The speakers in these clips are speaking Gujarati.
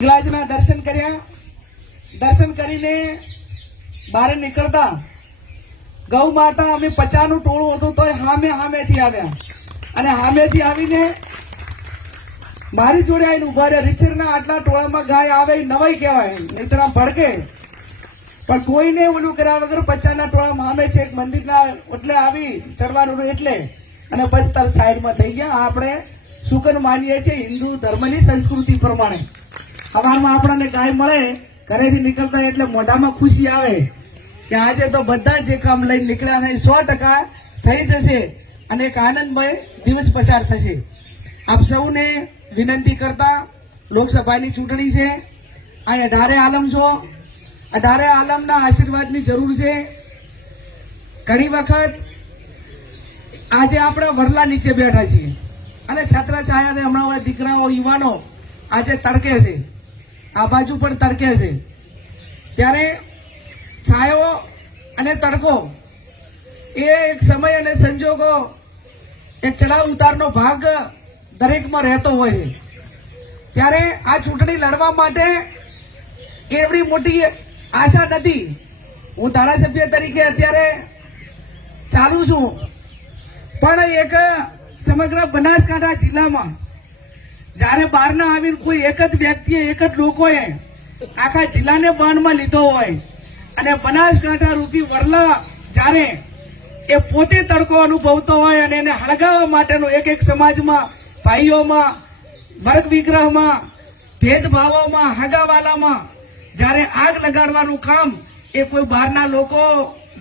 ગિલાજના દર્શન કર્યા. દર્શન કરીને બહાર નીકળતા ગૌ માતા અમે પચાનું ટોળું હતું તો હામે હામેથી આવ્યા. અને હામેથી આવીને મારી જોડે આવીને ઊભા રહ્યા. રીચરના આટલા ટોળામાં ગાય આવે નવાઈ કહેવાય. નીતરા ભડકે. પણ કોઈને ઓલું કર્યા વગર પચાના ટોળામાં સામે છે, એક મંદિરના એટલે આવી ચડવાનું એટલે. અને પછી તાર સાઈડમાં થઈ ગયા. આપણે શુકન માનીએ છીએ હિન્દુ ધર્મની સંસ્કૃતિ પ્રમાણે. સવારમાં આપણને ગાય મળે, ઘરેથી નીકળતા એટલે મોઢામાં ખુશી આવે કે આજે તો બધા જે કામ લઈને નીકળ્યા નહીં સો ટકા થઈ જશે અને એક આનંદમય દિવસ પસાર થશે. આપ સૌને વિનંતી કરતા લોકસભાની ચૂંટણી છે. આ અઢારે આલમ છો. અઢારે આલમના આશીર્વાદની જરૂર છે. ઘણી વખત આજે આપણે વરલા નીચે બેઠા છીએ. અને છત્ર છાયા ને હમણાં દીકરાઓ, યુવાનો આજે તડકે છે. આ બાજુ પણ તડકે છે. ત્યારે છાયો અને તડકો એ એક સમય અને સંજોગો, એક ચડાવ ઉતારનો ભાગ દરેકમાં રહેતો હોય છે. ત્યારે આ ચૂંટણી લડવા માટે એવડી મોટી આશા નથી. હું ધારાસભ્ય તરીકે અત્યારે ચાલુ છું. પણ એક સમગ્ર બનાસકાંઠા જિલ્લામાં જ્યારે બહારના આવીને કોઈ એક જ વ્યક્તિએ, એક જ લોકોએ આખા જિલ્લાને બાણમાં લીધો હોય અને બનાસકાંઠા રૂપી વરલા જ્યારે એ પોતે તડકો અનુભવતો હોય અને એને હળગાવવા માટેનો એક એક સમાજમાં, ભાઈઓમાં, વર્ગ વિગ્રહમાં, ભેદભાવોમાં, હગાવાલામાં જ્યારે આગ લગાડવાનું કામ એ કોઈ બહારના લોકો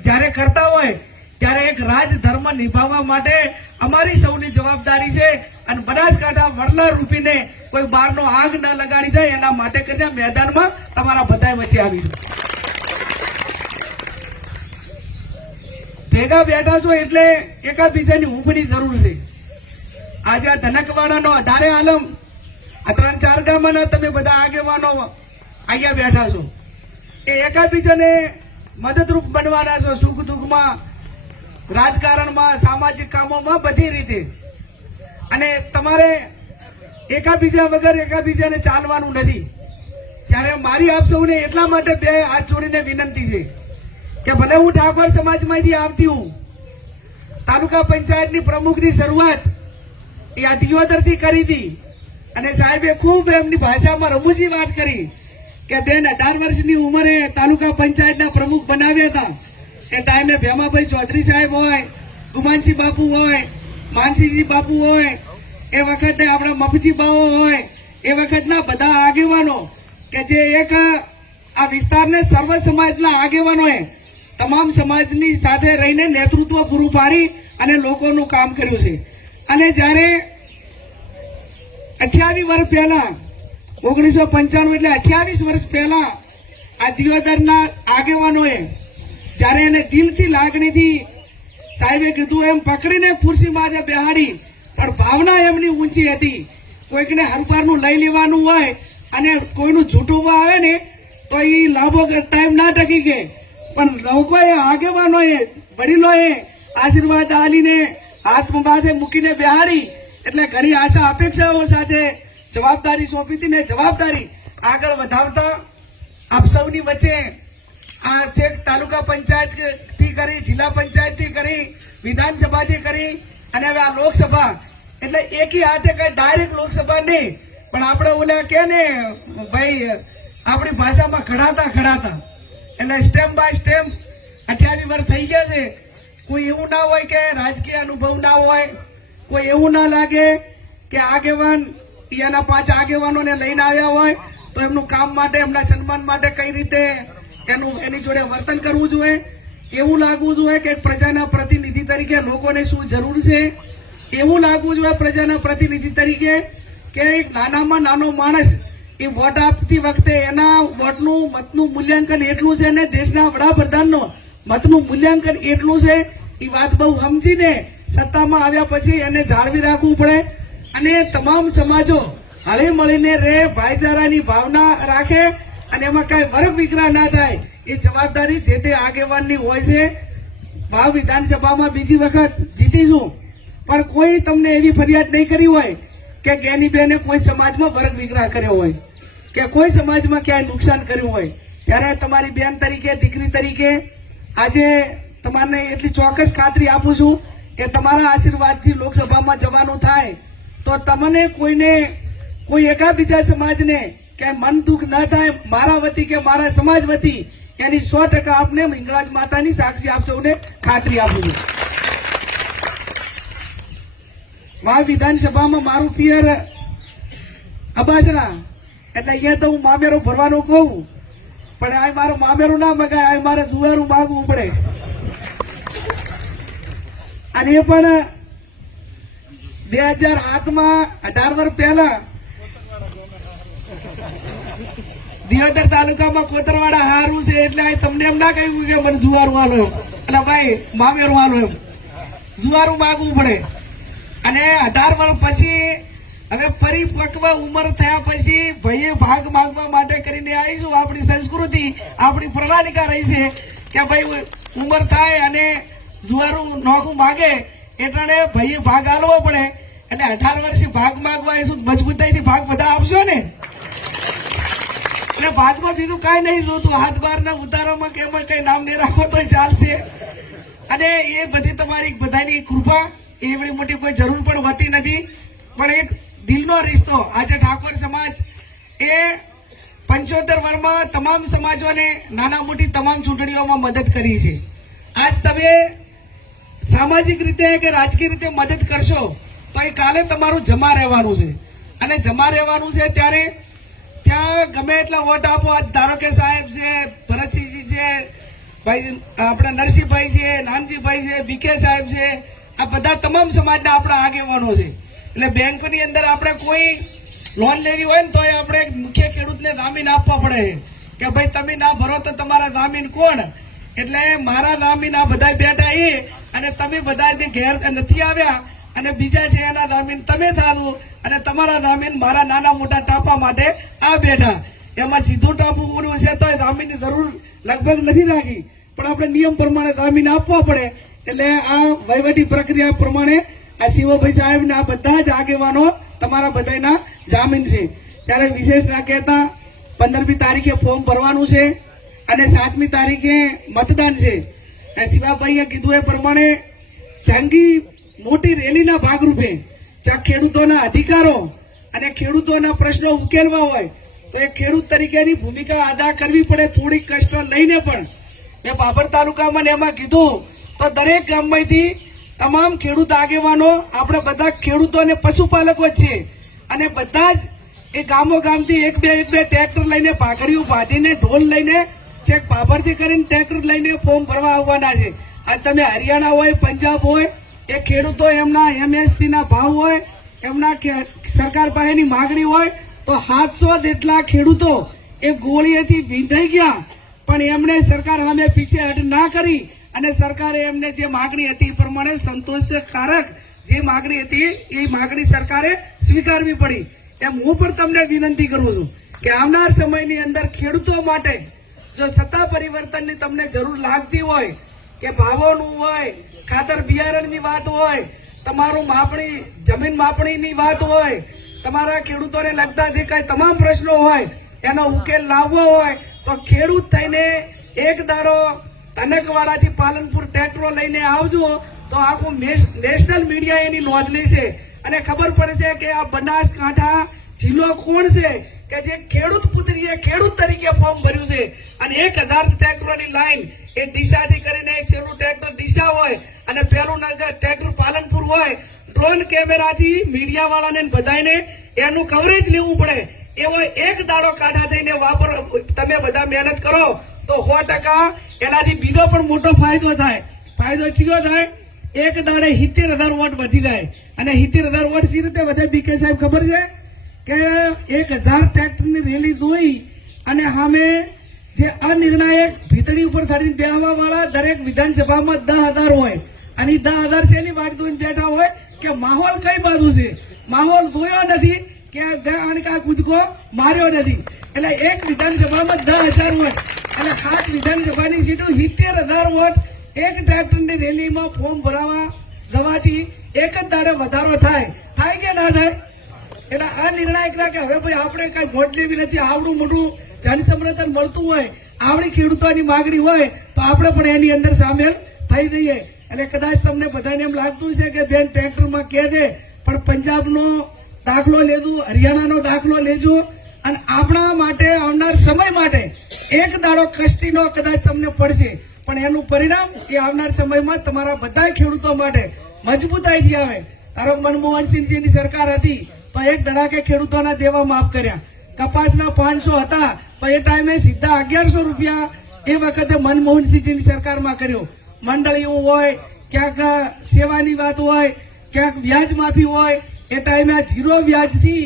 જ્યારે કરતા હોય ત્યારે એક રાજ ધર્મ નિભાવવા માટે અમારી સૌની જવાબદારી છે અને બનાસકાંઠા વડલા રૂપીને કોઈ બહારનો આગ ન લગાડી જાય એના માટે કરીને મેદાનમાં તમારા બધા વચ્ચે આવી ભેગા બેઠા છો એટલે એકાબીજાની ઊંઘની જરૂર છે. આજે આ ધનકવાડાનો અઢારે આલમ, આ ત્રણ ચાર ગામના તમે બધા આગેવાનો અહીંયા બેઠા છો. એ એકાબીજાને મદદરૂપ બનવાના છો સુખ દુઃખમાં રાજકારણમાં, સામાજિક કામોમાં બધી રીતે. અને તમારે એકાબીજા વગર એકાબીજાને ચાલવાનું નથી. ત્યારે મારી આપ સૌને એટલા માટે બે હાથ જોડીને વિનંતી છે કે ભલે હું ઠાકોર સમાજમાંથી આવતી હું તાલુકા પંચાયતની પ્રમુખની શરૂઆત એ આ દિયોદરથી કરી હતી અને સાહેબે ખૂબ એમની ભાષામાં રમૂજી વાત કરી કે બેન અઢાર વર્ષની ઉંમરે તાલુકા પંચાયતના પ્રમુખ બનાવ્યા હતા. એ ટાઈમે ભેમાભાઈ ચૌધરી સાહેબ હોય, ગુમાનસિંહ બાપુ હોય, માનસિંહજી બાપુ હોય, એ વખતે આપણા મફજી બાવો હોય, એ વખતના બધા આગેવાનો કે જે એક આ વિસ્તારને સર્વ સમાજના આગેવાનોએ તમામ સમાજની સાથે રહીને નેતૃત્વ પૂરું પાડી અને લોકોનું કામ કર્યું છે. અને જ્યારે અઠ્યાવીસ વર્ષ પહેલા, ઓગણીસો પંચાણું એટલે અઠ્યાવીસ વર્ષ પહેલા આ દિયોદરના આગેવાનોએ જ્યારે એને દિલથી લાગણીથી સાહેબે કીધું, એમ પકડીને ખુરશી માથે બેહાડી. પણ ભાવના એમની ઊંચી હતી. કોઈકને હરપારનું લઈ લેવાનું હોય અને કોઈનું જૂઠું આવે ને, તો એ લાંબો ટાઈમ ના ટકી ગયે પણ લોકોએ આગેવાનોએ, વડીલોએ આશીર્વાદ આલીને હાથ માથે મૂકીને બેહાડી. એટલે ઘણી આશા, અપેક્ષાઓ સાથે જવાબદારી સોંપી હતી ને જવાબદારી આગળ વધાવતા આપ સૌની વચ્ચે આ છેક તાલુકા પંચાયતથી કરી, જિલ્લા પંચાયતથી કરી વિધાનસભાથી કરી, અને હવે આ લોકસભા. એટલે એકી હાથે કઈ ડાયરેક્ટ લોકસભા નહીં. પણ આપણે ઓલા કે ને, ભાઈ, આપણી ભાષામાં ખડાતા ખડાતા. એટલે સ્ટેપ બાય સ્ટેપ અઠ્યાવીસ વર્ષ થઈ ગયા છે. કોઈ એવું ના હોય કે રાજકીય અનુભવ ના હોય. કોઈ એવું ના લાગે કે આગેવાન એના પાંચ આગેવાનોને લઈને આવ્યા હોય, તો એમનું કામ માટે, એમના સન્માન માટે કઈ રીતે એનું એની જોડે વર્તન કરવું જોઈએ. એવું લાગવું જોઈએ કે પ્રજાના પ્રતિનિધિ તરીકે લોકોને શું જરૂર છે? એવું લાગવું જોઈએ પ્રજાના પ્રતિનિધિ તરીકે કે એક નાનામાં નાનો માણસ એ વોટ આપતી વખતે એના વોટનું, મતનું મૂલ્યાંકન એટલું છે ને દેશના વડાપ્રધાનનું મતનું મૂલ્યાંકન એટલું છે, એ વાત બહુ સમજીને સત્તામાં આવ્યા પછી એને જાળવી રાખવું પડે. અને તમામ સમાજો હળી મળીને રે, ભાઈચારાની ભાવના રાખે. અને એમાં કઈ વર્ગ વિગ્રહ ના થાય, એ જવાબદારી જે તે આગેવાનની હોય છે, ભાવ વિધાનસભામાં બીજી વખત જીતીશું. પણ કોઈ તમને એવી ફરિયાદ નહીં કરી હોય કે જ્ઞાનીબેને કોઈ સમાજમાં વર્ગ વિગ્રહ કર્યો હોય, કે કોઈ સમાજમાં ક્યાંય નુકસાન કર્યું હોય. ત્યારે તમારી બેન તરીકે, દીકરી તરીકે આજે તમારને એટલી ચોક્કસ ખાતરી આપું છું કે તમારા આશીર્વાદથી લોકસભામાં જવાનું થાય, તો તમને કોઈને, કોઈ એકાબીજા સમાજને કે મન દુઃખ ન થાય, મારા વતી કે મારા સમાજ વતી, એની સો ટકા આપને હિંગળાજ માતાની સાક્ષી આપ સૌને ખાતરી આપું છું. મા વિધાનસભામાં મારું પિયર અબાજણા એટલે અહીંયા તો હું મામેરું ભરવાનું કહું, પણ આ મારું મામેરું ના મગાય, આ મારે દુવારું માગવું પડે. અને એ પણ બે હજાર સાતમાં અઢાર વર્ષ પહેલા દિયોદર તાલુકામાં કોતરવાડા હારું છે એટલે તમને એમ ના કહ્યું કે મને જુવારું એમ. અને ભાઈ મામેરું એમ. જુવારું માગવું પડે. અને અઢાર વર્ષ પછી, હવે પરિપક્વ ઉંમર થયા પછી ભાઈએ ભાગ માગવા માટે કરીને આવીશું આપણી સંસ્કૃતિ, આપણી પ્રણાલિકા રહી છે કે ભાઈ, ઉંમર થાય અને જુવારું નોખું માગે એટલે ભાઈએ ભાગ આલવો પડે. એટલે અઢાર વર્ષથી ભાગ માગવા એ શું મજબૂતાઈથી ભાગ બધા આપશો ને? એટલે ભાગમાં બીજું કાંઈ નહીં જોતું. હાથ બારના ઉતારામાં કે એમાં કઈ નામ નહીં રાખો તો ચાલશે. અને એ બધી તમારી બધાની કૃપા. એવડી મોટી કોઈ જરૂર પણ હોતી નથી. પણ એક દિલનો રિશ્તો આજે ઠાકોર સમાજ એ પંચોતેર વર્ષમાં તમામ સમાજોને નાના મોટી તમામ ચૂંટણીઓમાં મદદ કરી છે. આજ તમે સામાજિક રીતે કે રાજકીય રીતે મદદ કરશો તો એ કાલે તમારું જમા રહેવાનું છે. અને જમા રહેવાનું છે ત્યારે ત્યાં ગમે એટલા વોટ આપો? આજ ધારો કે સાહેબ છે, ભરતસિંહજી છે, ભાઈ, આપણા નરસિંહભાઈ છે, નાનજીભાઈ છે બીકે સાહેબ છે, આ બધા તમામ સમાજના આપણા આગેવાનો છે. એટલે બેંકની અંદર આપણે કોઈ લોન લેવી હોય ને તો એ આપણે મુખ્ય ખેડૂતને જામીન આપવા પડે કે ભાઈ, તમે ના ભરો તો તમારા જામીન કોણ? એટલે મારા જામીન આ બધા બેઠા એ અને તમે બધા જે ઘેર નથી આવ્યા અને બીજા છે એના જામીન તમે થાવું અને તમારા જામીન મારા નાના મોટા ટાપા માટે આ બેઠા. એમાં સીધું ટાપુ પૂરું છે તો જામીનની જરૂર લગભગ નથી રાખી પણ આપણે નિયમ પ્રમાણે જામીન આપવા પડે. એટલે આ વહીવટી પ્રક્રિયા પ્રમાણે આ શિવભાઈ સાહેબ ને આ બધા જ આગેવાનો તમારા બધાના જામીન છે. ત્યારે વિશેષ ના કહેતા પંદરમી તારીખે ફોર્મ ભરવાનું છે અને સાતમી તારીખે મતદાન છે. શિવાભાઈએ કીધું એ પ્રમાણે જંગી મોટી રેલીના ભાગરૂપે જ્યાં ખેડૂતોના અધિકારો અને ખેડૂતોના પ્રશ્નો ઉકેલવા હોય તો એ ખેડૂત તરીકેની ભૂમિકા અદા કરવી પડે થોડીક કષ્ટ લઈને પણ. મેં બાબર તાલુકામાં ને એમાં કીધું, તો દરેક ગામમાંથી તમામ ખેડૂત આગેવાનો આપણે બધા ખેડૂતો અને પશુપાલકો છીએ. અને બધા જ એ ગામો ગામથી એક બે એક બે ટ્રેક્ટર લઈને ભાગડીઓ બાંધીને, ઢોલ લઈને, ચેક બાબરથી કરીને ટ્રેક્ટર લઈને ફોર્મ ભરવા આવવાના છે. અને તમે હરિયાણા હોય, પંજાબ હોય એ ખેડૂતો એમના એમએસપી ના ભાવ હોય, એમના સરકાર પાસેની માગણી હોય, તો સાતસો જેટલા ખેડૂતો એ ગોળીએથી ભીંધાઈ ગયા. પણ એમણે સરકાર સામે પીછે હટ ના કરી અને સરકારે એમને જે માગણી હતી એ પ્રમાણે સંતોષકારક જે માગણી હતી, એ માગણી સરકારે સ્વીકારવી પડી. એમ હું પણ તમને વિનંતી કરું છું કે આવનાર સમયની અંદર ખેડૂતો માટે જો સત્તા પરિવર્તનની તમને જરૂર લાગતી હોય કે ભાવોનું હોય, ખાતર બિયારણની વાત હોય, તમારું માપણી, જમીન માપણીની વાત હોય, તમારા ખેડૂતોને લગતા જે કઈ તમામ પ્રશ્નો હોય, એનો ઉકેલ લાવવો હોય, તો ખેડૂત થઈને એક દારો તનકવાડાથી પાલનપુર ટ્રેક્ટરો લઈને આવજો, તો આખું નેશ- નેશનલ મીડિયા એની નોંધ લેશે અને ખબર પડશે કે આ બનાસકાંઠા જિલ્લો કોણ છે? કે જે ખેડૂત પુત્રીએ ખેડૂત તરીકે ફોર્મ ભર્યું છે. અને એક હજાર ટ્રેક્ટરોની લાઈન એ ડીસાથી કરીને એક છેલ્લું ટ્રેક્ટર ડીસા હોય અને પેલું ટ્રેક્ટર પાલનપુર હોય ડ્રોન કેમેરાથી મીડિયા વાળાને બધાને એનું કવરેજ લેવું પડે. એવો એક દાડો કાઢા થઈને વાપર, તમે બધા મહેનત કરો તો સો ટકા એનાથી બીજો પણ મોટો ફાયદો થાય. ફાયદો ચીયો થાય? એક દાડે સિત્તેર હજાર વોટ વધી જાય. અને સિત્તેર હજાર વોટ સી રીતે વધે? બીકે સાહેબ ખબર છે? કે એક હજાર ટ્રેક્ટરની રેલી જોઈ અને સામે જે અનિર્ણાયક ભીતળી ઉપર ચડીને બેહવા વાળા દરેક વિધાનસભામાં દસ હજાર હોય. અને દસ હજાર શેની વાટ જોઈને બેઠા હોય કે માહોલ કઈ બાજુ છે? માહોલ જોયો નથી કે અણકા કૂદકો માર્યો નથી. એટલે એક વિધાનસભામાં દસ હજાર વોટ. અને ખાસ વિધાનસભાની સીટો સિત્તેર હજાર વોટ એક ટ્રેક્ટરની રેલીમાં ફોર્મ ભરાવા જવાથી એક જ દાડે વધારો થાય. થાય કે ના થાય? એટલે આ નિર્ણાયક ના કે હવે ભાઈ આપણે કઈ વોટ લેવી નથી, આવડું મોટું જનસમર્થન મળતું હોય, આવડી ખેડૂતોની માગણી હોય, તો આપણે પણ એની અંદર સામેલ થઈ જઈએ. એટલે કદાચ તમને બધાને એમ લાગતું છે કે બેન ટ્રેક્ટરમાં કહે છે, પણ પંજાબનો દાખલો લેજો, હરિયાણાનો દાખલો લેજો, અને આપણા માટે આવનાર સમય માટે એક દાડો કષ્ટીનો કદાચ તમને પડશે. પણ એનું પરિણામ એ આવનાર સમયમાં તમારા બધા ખેડૂતો માટે મજબૂતાઈથી આવે. કે મનમોહનસિંહજીની સરકાર હતી તો એક ધડાકે ખેડૂતોના દેવા માફ કર્યા. કપાસના પાંચસો હતા, તો એ ટાઈમે સીધા અગિયારસો રૂપિયા એ વખતે મનમોહનસિંહજીની સરકારમાં કર્યો. મંડળીઓ હોય, ક્યાંક સેવાની વાત હોય, ક્યાંક વ્યાજ માફી હોય, એ ટાઈમે આ ઝીરો વ્યાજથી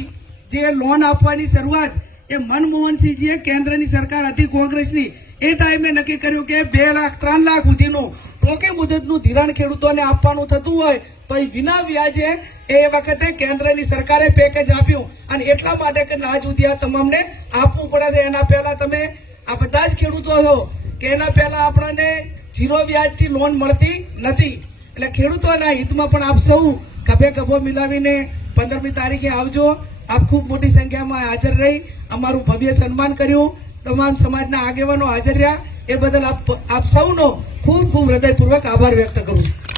જે લોન આપવાની શરૂઆત એ મનમોહનસિંહજીએ કેન્દ્રની સરકાર હતી, કોંગ્રેસની. એ ટાઈમે નક્કી કર્યું કે બે લાખ, ત્રણ લાખ સુધીનું ટોકે મુદતનું ધિરાણ ખેડૂતોને આપવાનું થતું હોય તો એ વિના વ્યાજે એ વખતે કેન્દ્રની સરકારે પેકેજ આપ્યું. અને એટલા માટે કે આજ સુધી આ તમામને આપવું પડે એના પહેલા તમે આ બધા જ ખેડૂતો છો કે એના પહેલા આપણને ઝીરો વ્યાજથી લોન મળતી નથી. એટલે ખેડૂતોના હિતમાં પણ આપ સૌ ખભે ખભો મિલાવીને પંદરમી તારીખે આવજો. આપ ખૂબ મોટી સંખ્યામાં હાજર રહી. અમારું ભવ્ય સન્માન કર્યું. તમામ સમાજના આગેવાનો હાજર રહ્યા. એ બદલ આપ આપ સૌનો ખૂબ ખૂબ હૃદયપૂર્વક આભાર વ્યક્ત કરું છું.